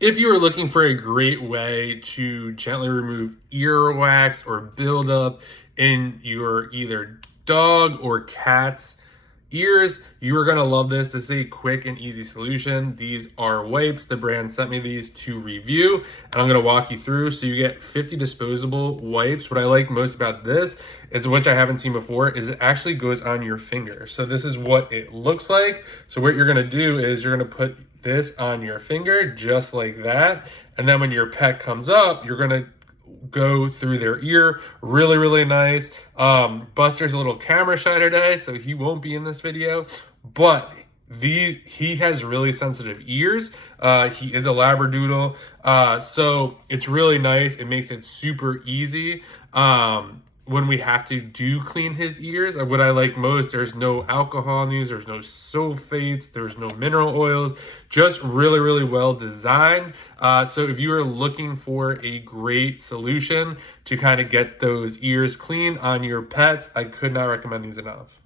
If you are looking for a great way to gently remove earwax or buildup in your either dog or cat's ears, you are going to love this. This is a quick and easy solution. These are wipes. The brand sent me these to review, and I'm going to walk you through. So you get 50 disposable wipes. What I like most about this is, which I haven't seen before, is it actually goes on your finger. So this is what it looks like. So what you're going to do is you're going to put this on your finger just like that, and then when your pet comes up, you're going to go through their ear really nice. Buster's a little camera shy today, so he won't be in this video, but he has really sensitive ears. He is a labradoodle, so it's really nice. It makes it super easy when we have to clean his ears. What I like most, there's no alcohol in these, there's no sulfates, there's no mineral oils, just really well designed. So if you are looking for a great solution to kind of get those ears clean on your pets, I could not recommend these enough.